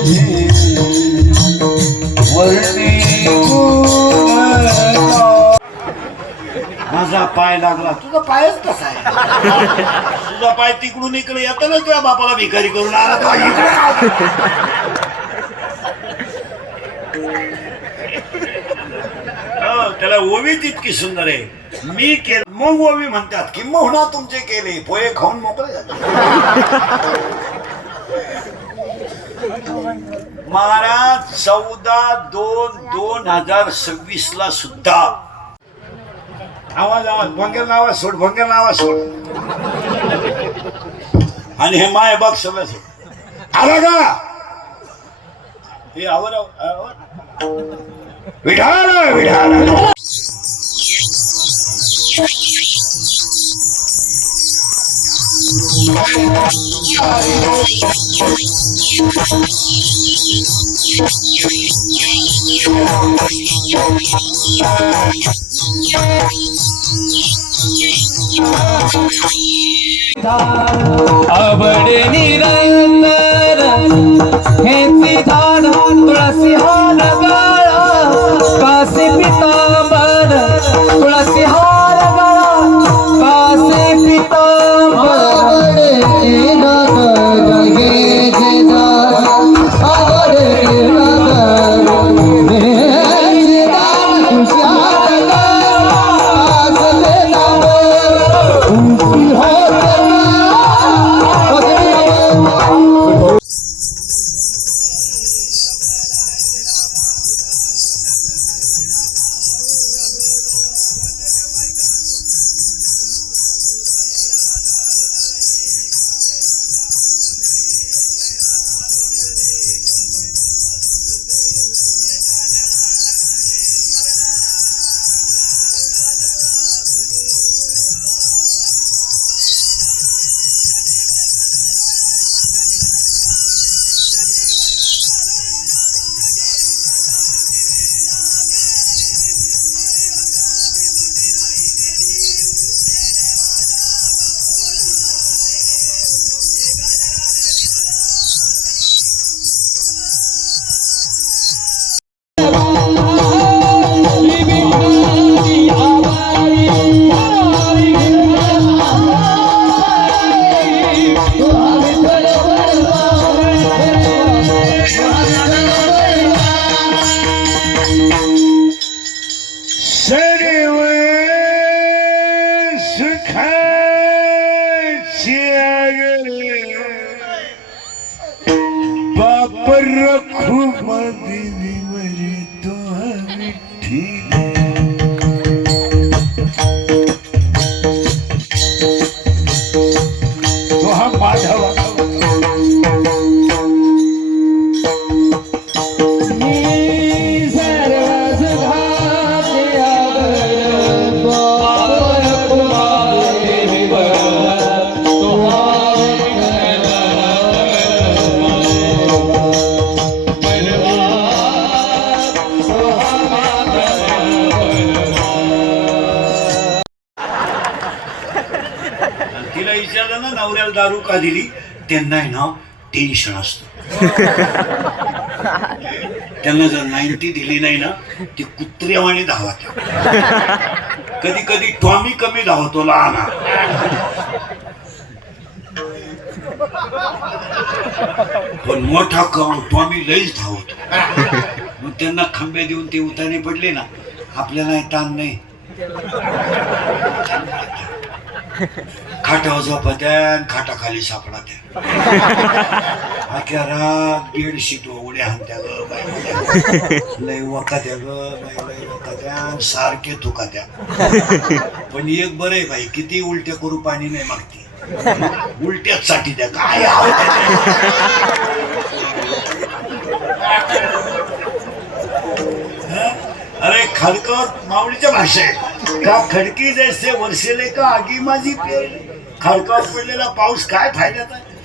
माझा पाय लागला. तुझा पायच कसा आहे? तुझा पाय तिकडून इकडे येताना तुझ्या बापाला भिकारी करून आला तो इकडे. त्याला ओवी तितकी सुंदर आहे. मी केलं मग ओवी म्हणतात की मोहना तुमचे केले पोहे खाऊन मोकळे झाले. महाराज 14/2/2026 ला सुद्धा आवाज भंगेर नावा सोड, भंगेर नावा सोड. आणि हे माय बाग सगळं सोड. आला का हे आवर विठाल विठाल. आवड निरंतर हेची झाड तुळसी हार गळा कासे पितांबर तुळसी हार गळा कासे पितांबर बापर रखू देवी मरी तो मिठी तो हा माधव. तिला विचारलं ना नवऱ्याला दारू का दिली, त्यांना आहे ना टेन्शन असतं. त्यांना जर 90 दिली नाही ना ती कुत्र्यावाणी धावत. कधी कधी टॉमी कमी धावतो लहान, पण मोठा टॉमी लईच धावतो. मग त्यांना खांबे देऊन ते उताने पडले ना, आपल्याला ताण नाही. खाटावर झोपत्या खाटाखाली सापडा त्या. अख्या रात बेडशीट उड्या हाणत्या ग लय वकात्या ग लय वकात्या सारखे थुकात्या. पण एक बरं आहे बाई, किती उलट्या करू पाणी नाही मागते, उलट्याच साठी द्या काय. अरे खडकावर माऊलीच्या भाषा आहे का, खडकी जैसे वर्षेले का आगी माझी पेरली. खडकावर पडलेला पाऊस काय फायद्यात आहे.